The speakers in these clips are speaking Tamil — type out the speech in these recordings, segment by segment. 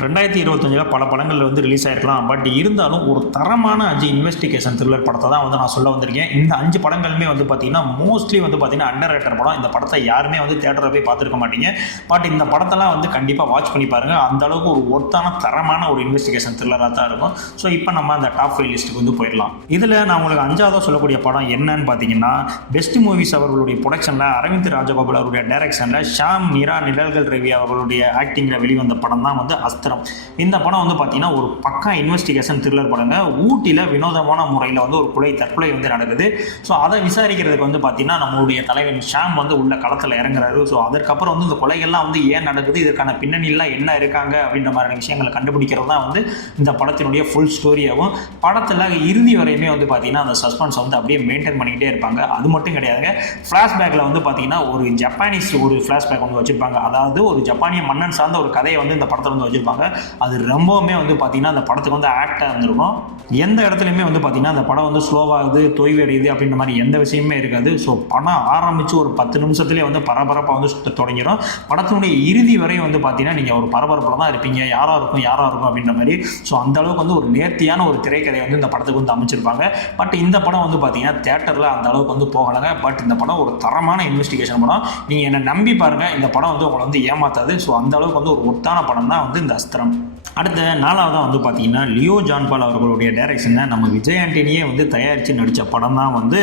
2025 பல படங்கள் வந்து ரிலீஸ் ஆயிருக்கலாம். பட் இருந்தாலும் ஒரு தரமான 5 இன்வெஸ்டிகேஷன் த்ரில்லர் படத்தை தான் வந்து நான் சொல்ல வந்திருக்கேன். இந்த 5 படங்களுமே வந்து பார்த்தீங்கன்னா மோஸ்ட்லி வந்து பார்த்தீங்கன்னா அண்டர் ரேட்டட் படம். இந்த படத்தை யாருமே வந்து தேட்டரில் போய் பார்த்துருக்க மாட்டீங்க. பட் இந்த படத்தெல்லாம் வந்து கண்டிப்பாக வாட்ச் பண்ணி பாருங்கள். அந்த அளவுக்கு ஒரு ஒர்த்தான தரமான ஒரு இன்வெஸ்டிகேஷன் த்ரில்லராக தான் இருக்கும். ஸோ இப்போ நம்ம அந்த டாப் 5 லிஸ்ட்டுக்கு வந்து போயிடலாம். இதில் நான் உங்களுக்கு 5ஆவதாக சொல்லக்கூடிய படம் என்னன்னு பார்த்தீங்கன்னா, பெஸ்ட் மூவிஸ் அவர்களுடைய ப்ரொடக்ஷனில் அரவிந்த் ராஜகோபால் அவருடைய டைரக்ஷனில் ஷாம் மீரா நிழல்கள் ரவி அவர்களுடைய ஆக்டிங்கில் வெளிவந்த படம் தான் வந்து அஸ்திரம். இந்த படம் வந்து பார்த்தீங்கன்னா ஒரு பக்கா இன்வெஸ்டிகேஷன் த்ரில்லர் படங்க. ஊட்டியில் வினோதமான முறையில் வந்து ஒரு தற்கொலை வந்து நடக்குது. ஸோ அதை விசாரிக்கிறதுக்கு வந்து பார்த்தீங்கன்னா நம்மளுடைய தலைவன் ஷாம் வந்து உள்ள களத்தில் இறங்குறாரு. ஸோ அதற்கப்புறம் வந்து இந்த கொலைகள்லாம் வந்து ஏன் நடக்குது, இதற்கான பின்னணியெல்லாம் என்ன இருக்காங்க அப்படின்ற மாதிரியான விஷயங்களை கண்டுபிடிக்கிறது தான் வந்து இந்த படத்தினுடைய ஃபுல் ஸ்டோரியாகவும், படத்தில் இறுதி வரையுமே வந்து பார்த்தீங்கன்னா அந்த சஸ்பென்ஸ் வந்து அப்படியே மெயின்டைன் பண்ணிக்கிட்டே இருப்பாங்க. அது மட்டும் கிடையாதுங்க, ஃப்ளாஷ்பேக்கில் வந்து பார்த்தீங்கன்னா ஒரு ஜப்பானீஸ் ஒரு ஃப்ளாஷ்பேக் வந்து வச்சுருப்பாங்க. அதாவது ஒரு ஜப்பானிய மன்னன் சார்ந்த ஒரு கதையை வந்து இந்த படத்தில் வந்து வச்சுருப்பாங்க. அது ரொம்பவுமே வந்து பார்த்தீங்கன்னா அந்த படத்துக்கு வந்து ஆக்டாக இருந்திருக்கும். எந்த இடத்துலையுமே வந்து பார்த்தீங்கன்னா அந்த படம் வந்து ஸ்லோவாகுது, தொய்வு அடையுது அப்படின்ற மாதிரி எந்த விஷயமே இருக்காது. ஸோ படம் ஆரம்பித்து ஒரு 10 நிமிஷத்துலேயே வந்து பரபரப்பாக வந்து தொடங்கிடும். படத்தினுடைய இறுதி வரை வந்து பார்த்தீங்கன்னா நீங்கள் ஒரு பரபரப்பில் தான் இருப்பீங்க, யாராக இருக்கும் அப்படின்ற மாதிரி. ஸோ அந்த அளவுக்கு வந்து ஒரு நேர்த்தியான ஒரு திரைக்கதையை வந்து இந்த படத்துக்கு வந்து அமைச்சிருப்பாங்க. பட் இந்த படம் வந்து பார்த்தீங்கன்னா தேட்டரில் அந்த அளவுக்கு வந்து போகலைங்க. பட் இந்த படம் ஒரு தரமான இன்வெஸ்டிகேஷன் படம். நீங்கள் என்னை நம்பி பாருங்கள், இந்த படம் வந்து உங்களை வந்து ஏமாத்தாது. ஸோ அந்த அளவுக்கு வந்து ஒரு ஒத்தான படம் தான் வந்து இந்த அஸ்திரம். அடுத்த 4ஆவதாக வந்து பார்த்தீங்கன்னா லியோ ஜான் பால் அவர்களுடைய டைரக்ஷனில் நம்ம விஜய் ஆண்டனியே வந்து தயாரித்து நடித்த படம் தான் வந்து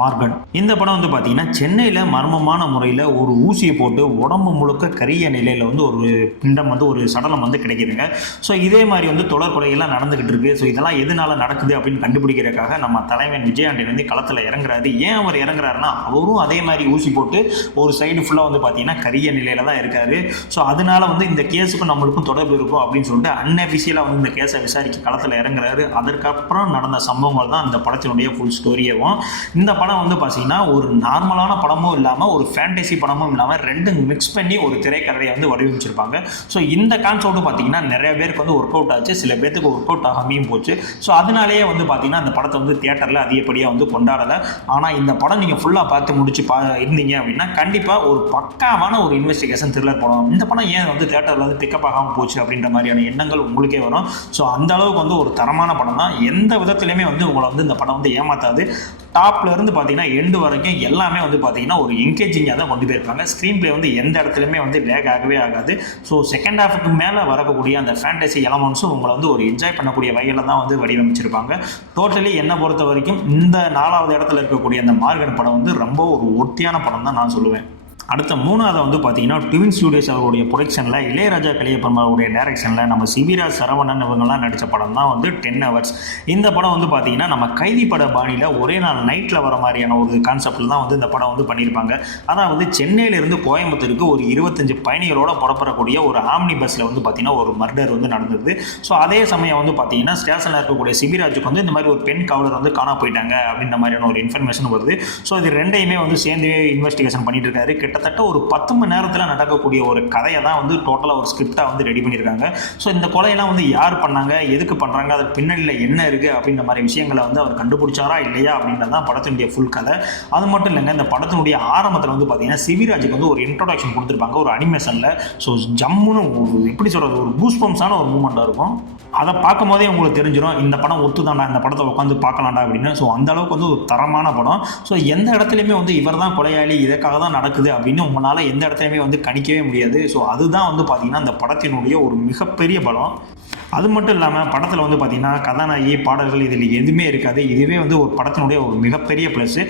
மார்கன். இந்த படம் வந்து பார்த்தீங்கன்னா சென்னையில் மர்மமான முறையில் ஒரு ஊசியை போட்டு உடம்பு முழுக்க கரிய நிலையில் வந்து ஒரு பிண்டம் வந்து ஒரு சடலம் வந்து கிடைக்குதுங்க. ஸோ இதே மாதிரி வந்து தொடர் கொலைகள்லாம் நடந்துகிட்டு இருக்கு. ஸோ இதெல்லாம் எதனால நடக்குது அப்படின்னு கண்டுபிடிக்கிறதுக்காக நம்ம தலைவன் விஜய் ஆண்டனி வந்து களத்தில் இறங்குறாரு. ஏன் அவர் இறங்குறாருன்னா, அவரும் அதே மாதிரி ஊசி போட்டு ஒரு சைடு ஃபுல்லாக வந்து பார்த்தீங்கன்னா கரிய நிலையில் தான் இருக்காரு. ஸோ அதனால வந்து இந்த கேஸுக்கும் நம்மளுக்கும் தொடர்பு இருக்கும் அப்படின்னு சொல்லிட்டு அன்அஃபிஷியலாக வந்து இந்த கேஸை விசாரிக்க களத்தில் இறங்குறாரு. அதற்கப்புறம் நடந்த சம்பவங்கள் தான் இந்த படத்தினுடைய ஃபுல் ஸ்டோரியாகவும். இந்த படம் வந்து பார்த்தீங்கன்னா ஒரு நார்மலான படமும் இல்லாமல் ஒரு ஃபேண்டசி படமும் இல்லாமல் ரெண்டும் மிக்ஸ் பண்ணி ஒரு திரைக்கதையை வந்து வடிவமைச்சிருப்பாங்க. ஸோ இந்த கான்செப்ட் பார்த்தீங்கன்னா நிறைய பேருக்கு வந்து ஒர்க் அவுட் ஆச்சு, சில பேருக்கு ஒர்க் அவுட் ஆகாமையும் போச்சு. ஸோ அதனாலேயே வந்து பார்த்தீங்கன்னா அந்த படத்தை வந்து தியேட்டரில் அதிகப்படியாக வந்து கொண்டாடலை. ஆனால் இந்த படம் நீங்கள் ஃபுல்லாக பார்த்து முடிச்சு இருந்தீங்க அப்படின்னா கண்டிப்பாக ஒரு பக்காவான ஒரு இன்வெஸ்டிகேஷன் த்ரில்லர் படம். இந்த படம் ஏன் வந்து தியேட்டரில் வந்து பிக்கப் ஆகாமல் போச்சு அப்படின்ற மாதிரியான எண்ணங்கள் உங்களுக்கே வரும். ஸோ அந்த அளவுக்கு வந்து ஒரு தரமான படம் தான். எந்த விதத்துலையுமே வந்து உங்களை வந்து இந்த படம் வந்து ஏமாத்தாது. டாப்ல இருந்து பார்த்தீங்கன்னா எண்டு வரைக்கும் எல்லாமே வந்து பார்த்தீங்கன்னா ஒரு என்கேஜிங்காக தான் கொண்டு போயிருப்பாங்க. ஸ்க்ரீன் பிளே வந்து எந்த இடத்துலையுமே வந்து லேக் ஆகவே ஆகாது. ஸோ செகண்ட் ஹாஃபுக்கு மேலே வரக்கூடிய அந்த ஃபேண்டசி எலமெண்ட்ஸும் உங்களை வந்து ஒரு என்ஜாய் பண்ணக்கூடிய வகையில் தான் வந்து வடிவமைச்சிருப்பாங்க. டோட்டலி என்னை பொறுத்த வரைக்கும் இந்த 4ஆவது இடத்துல இருக்கக்கூடிய அந்த மார்கன் படம் வந்து ரொம்ப ஒரு ஒத்தியான படம் தான் நான் சொல்லுவேன். அடுத்த 3ஆவது வந்து பார்த்தீங்கன்னா ட்வின் ஸ்டுடியோஸ் அவருடைய ப்ரொடக்ஷனில் இளையராஜா கலியப்பெருமாள் அவருடைய டைரக்ஷனில் நம்ம சிவிராஜ் சரவணன் இவங்கெல்லாம் நடித்த படம் தான் வந்து 10 ஹவர்ஸ். இந்த படம் வந்து பார்த்தீங்கன்னா நம்ம கைதி பட பாணியில் ஒரே நாள் நைட்டில் வர மாதிரியான ஒரு கான்செப்டில் தான் வந்து இந்த படம் வந்து பண்ணியிருப்பாங்க. அதாவது சென்னையிலேருந்து கோயம்புத்தூருக்கு ஒரு 25 பயணிகளோட புறப்படக்கூடிய ஒரு ஆம்னி பஸ்ஸில் வந்து பார்த்தீங்கன்னா ஒரு மர்டர் வந்து நடந்தது. ஸோ அதே சமயம் வந்து பார்த்தீங்கன்னா ஸ்டேஷனில் இருக்கக்கூடிய சிவிராஜுக்கு வந்து இந்த மாதிரி ஒரு பெண் காவலர் வந்து காணா போயிட்டாங்க அப்படின்ற மாதிரியான ஒரு இன்ஃபர்மேஷன் வருது. ஸோ இது ரெண்டையுமே வந்து சேர்ந்து இன்வெஸ்டிகேஷன் பண்ணிட்டு இருக்காரு. கிட்டத்தட்ட ஒரு 10 மணி நேரத்தில் நடக்கக்கூடிய ஒரு கதையை தான் வந்து டோட்டலாக ஒரு ஸ்கிரிப்டாக வந்து ரெடி பண்ணியிருக்காங்க. ஸோ இந்த கொலையெல்லாம் வந்து யார் பண்ணாங்க, எதுக்கு பண்ணுறாங்க, அது பின்னணியில் என்ன இருக்குது அப்படின்ற மாதிரி விஷயங்களை வந்து அவர் கண்டுபிடிச்சாரா இல்லையா அப்படின்றது தான் படத்தினுடைய ஃபுல் கதை. அது மட்டும் இல்லைங்க, இந்த படத்தினுடைய ஆரம்பத்தில் வந்து பார்த்தீங்கன்னா சிவிராஜுக்கு வந்து ஒரு இன்ட்ரோடக்ஷன் கொடுத்துருப்பாங்க ஒரு அனிமேஷனில். ஸோ ஜம்முன்னு ஒரு எப்படி சொல்கிறது, ஒரு கூஸ்பம்ஸான ஒரு மூமெண்ட்டாக இருக்கும். அதை பார்க்கும் போதே உங்களுக்கு தெரிஞ்சிடும் இந்த படம் ஒத்துதாண்டா, இந்த படத்தை உட்காந்து பார்க்கலாம்டா அப்படின்னு. ஸோ அந்த அளவுக்கு வந்து ஒரு தரமான படம். ஸோ எந்த இடத்துலையுமே வந்து இவர் தான் கொலையாளி, இதற்காக தான் நடக்குது அப்படின்னு உங்களால் எந்த இடத்துலையுமே வந்து கணிக்கவே முடியாது. ஸோ அதுதான் வந்து பார்த்தீங்கன்னா அந்த படத்தினுடைய ஒரு மிகப்பெரிய பலம். அது மட்டும் இல்லாமல் படத்தில் வந்து பார்த்திங்கன்னா கதாநாயகி பாடல்கள் இதில் எதுவுமே இருக்காது. இதுவே வந்து ஒரு படத்தினுடைய ஒரு மிகப்பெரிய ப்ளஸ்ஸு.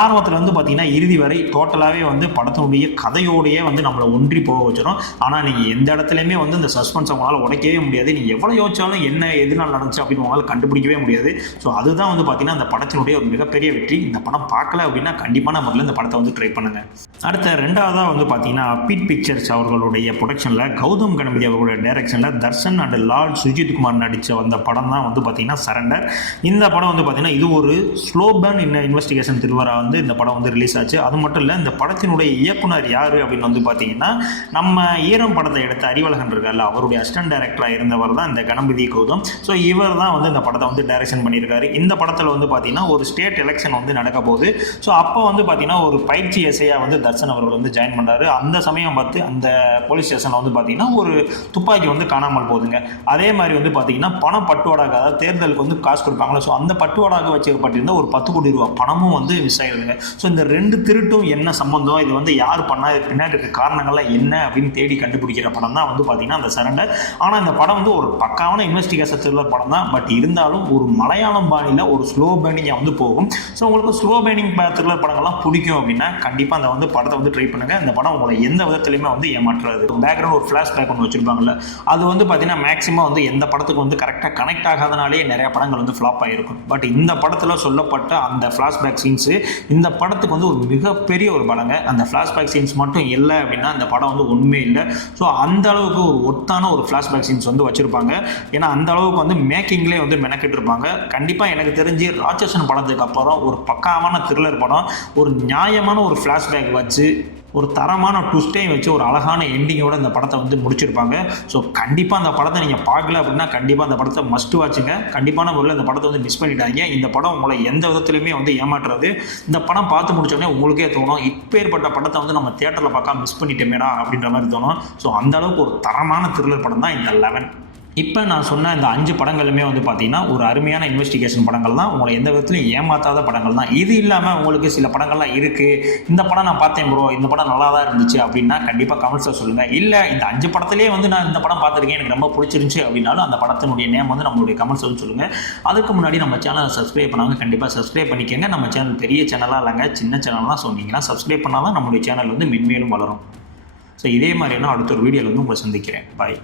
ஆரம்பத்தில் வந்து பார்த்திங்கன்னா இறுதி வரை டோட்டலாகவே வந்து படத்தினுடைய கதையோடையே வந்து நம்மளை ஒன்றி போக வச்சிடும். ஆனால் நீங்கள் எந்த இடத்துலையுமே வந்து இந்த சஸ்பென்ஸை உங்களால் உடைக்கவே முடியாது. நீங்கள் எவ்வளோ யோசிச்சாலும் என்ன எதுனால நடந்துச்சு அப்படின்னு உங்களால் கண்டுபிடிக்கவே முடியாது. ஸோ அதுதான் வந்து பார்த்திங்கன்னா அந்த படத்தினுடைய ஒரு மிகப்பெரிய வெற்றி. இந்த படம் பார்க்கல அப்படின்னா கண்டிப்பான முறையில் இந்த படத்தை வந்து ட்ரை பண்ணுங்கள். அடுத்த 2ஆவதாக வந்து பார்த்திங்கன்னா அப்பீட் பிக்சர்ஸ் அவர்களுடைய ப்ரொடக்ஷனில் கௌதம் கணபதி அவர்களுடைய டைரக்ஷனில் தர்ஷன் அண்ட் லால் சுஜித் குமார் நடித்த வந்த படம் தான் வந்து பார்த்திங்கன்னா சரண்டர். இந்த படம் வந்து பார்த்திங்கன்னா இது ஒரு ஸ்லோ பேர்ன் இன்வெஸ்டிகேஷன் த்ரில்லராக வந்து இந்த படம் வந்து ரிலீஸ் ஆச்சு. அது மட்டும் இல்லை, இந்த படத்தினுடைய இயக்குனர் யார் அப்படின்னு வந்து பார்த்திங்கன்னா நம்ம ஈரம் படத்தை எடுத்த அறிவழகன் இருக்கார்ல, அவருடைய அசிஸ்டன்ட் டைரக்டராக இருந்தவர் தான் இந்த கணபதி கௌதம். ஸோ இவர் தான் வந்து இந்த படத்தை வந்து டைரக்ஷன் பண்ணியிருக்காரு. இந்த படத்தில் வந்து பார்த்திங்கன்னா ஒரு ஸ்டேட் எலெக்ஷன் வந்து நடக்க போகுது. ஸோ அப்போ வந்து பார்த்திங்கன்னா ஒரு பயிற்சி எஸ்ஐயாக வந்து தர்ஷன் அவர்கள் வந்து ஜாயின் பண்ணுறாரு. அந்த சமயம் பார்த்து அந்த போலீஸ் ஸ்டேஷனில் வந்து பார்த்திங்கன்னா ஒரு துப்பாக்கி வந்து காணாமல் போகுதுங்க. அதே மாதிரி வந்து பார்த்திங்கன்னா பணம் பட்டுவாடாக, அதாவது தேர்தலுக்கு வந்து காசு கொடுப்பாங்களா, ஸோ அந்த பட்டுவாடாக வச்சுக்கப்பட்டிருந்த ஒரு 10 கோடி ரூபா பணமும் வந்து மிஸ் ஆகிடுதுங்க. ஸோ இந்த 2 திருட்டும் என்ன சம்பந்தம், இது வந்து யார் பண்ணால் இது பின்னாடி இருக்க காரணங்கள்லாம் என்ன அப்படின்னு தேடி கண்டுபிடிக்கிற படம் தான் வந்து பார்த்திங்கன்னா அந்த சரண்டர். ஆனால் இந்த படம் வந்து ஒரு பக்காவான இன்வெஸ்டிகேஷன் த்ரில்லர் படம் தான். பட் இருந்தாலும் ஒரு மலையாளம் பாணியில் ஒரு ஸ்லோ பேர்னிங்காக வந்து போகும். ஸோ உங்களுக்கு ஸ்லோ பேர்னிங் த்ரில்லர் படங்கள்லாம் பிடிக்கும் அப்படின்னா கண்டிப்பாக அந்த வந்து படத்தை வந்து ட்ரை பண்ணுங்கள். இந்த படம் உங்களை எந்த விதத்துலையுமே வந்து ஏமாற்றுறது. பேக்ரவுண்ட் ஒரு ஃப்ளாஷ்பேக் ஒன்று வச்சுருப்பாங்கல்ல, அது வந்து பார்த்திங்கன்னா மேக்ஸிமம் வந்து எந்த படத்துக்கு வந்து கரெக்டாக கனெக்ட் ஆகாதனாலே நிறைய படங்கள் வந்து ஃப்ளாப் ஆகிருக்கும். பட் இந்த படத்தில் சொல்லப்பட்ட அந்த ஃப்ளாஷ்பேக் சீன்ஸு இந்த படத்துக்கு வந்து ஒரு மிகப்பெரிய ஒரு பலங்க. அந்த ஃப்ளாஷ்பேக் சீன்ஸ் மட்டும் இல்லை அப்படின்னா அந்த படம் வந்து ஒன்றுமே இல்லை. ஸோ அந்த அளவுக்கு ஒரு ஒத்தான ஒரு ஃப்ளாஷ்பேக் சீன்ஸ் வந்து வச்சுருப்பாங்க. ஏன்னா அந்த அளவுக்கு வந்து மேக்கிங்லேயே வந்து மெனக்கிட்டு இருப்பாங்க. கண்டிப்பாக எனக்கு தெரிஞ்சு ராட்சசன் படத்துக்கு அப்புறம் ஒரு பக்காவான த்ரில்லர் படம், ஒரு நியாயமான ஒரு ஃப்ளாஷ்பேக் வச்சு ஒரு தரமான ட்விஸ்ட்டையும் வச்சு ஒரு அழகான எண்டிங்கோட இந்த படத்தை வந்து முடிச்சிருப்பாங்க. ஸோ கண்டிப்பாக அந்த படத்தை நீங்கள் பார்க்கல அப்படின்னா கண்டிப்பாக அந்த படத்தை மஸ்ட் வாட்சுங்க. கண்டிப்பான முறையில் இந்த படத்தை வந்து மிஸ் பண்ணிட்டாங்க. இந்த படம் உங்களை எந்த விதத்துலையுமே வந்து ஏமாற்றுறது. இந்த படம் பார்த்து முடிச்சோடனே உங்களுக்கே தோணும், இப்பேற்பட்ட படத்தை வந்து நம்ம தியேட்டரில் பார்க்க மிஸ் பண்ணிட்டோமேடா அப்படின்ற மாதிரி தோணும். ஸோ அந்தளவுக்கு ஒரு தரமான த்ரில்லர் படம் தான் இந்த 11. இப்போ நான் சொன்ன இந்த 5 படங்களுமே வந்து பார்த்திங்கன்னா ஒரு அருமையான இன்வெஸ்டிகேஷன் படங்கள் தான். உங்களை எந்த விதத்துலையும் ஏமாற்றாத படங்கள் தான். இது இல்லாமல் உங்களுக்கு சில படங்கள்லாம் இருக்குது, இந்த படம் நான் பார்த்தேன் ப்ரோ, இந்த படம் நல்லா தான் இருந்துச்சு அப்படின்னா கண்டிப்பாக கமெண்ட்ஸில் சொல்லுங்கள். இல்லை இந்த 5 படத்துலேயே வந்து நான் இந்த படம் பார்த்துருக்கேன், எனக்கு ரொம்ப பிடிச்சிருந்துச்சு அப்படின்னாலும் அந்த படத்தினுடைய நேம் வந்து நம்மளுடைய கமெண்ட்ஸ் வந்து சொல்லுங்கள். அதுக்கு முன்னாடி நம்ம சேனலை சப்ஸ்கிரைப் பண்ணாங்க கண்டிப்பாக சப்ஸ்கிரைப் பண்ணிக்கோங்க. நம்ம சேனல் பெரிய சேனலாக இல்லைங்க, சின்ன சேனல் தான். சொன்னீங்கன்னா சப்ஸ்கிரைப் பண்ணால் தான் நம்மளுடைய சேனல் வந்து மென்மேலும் வளரும். ஸோ இதே மாதிரியான அடுத்த ஒரு வீடியோவில் வந்து உங்களை சந்திக்கிறேன். பாய்.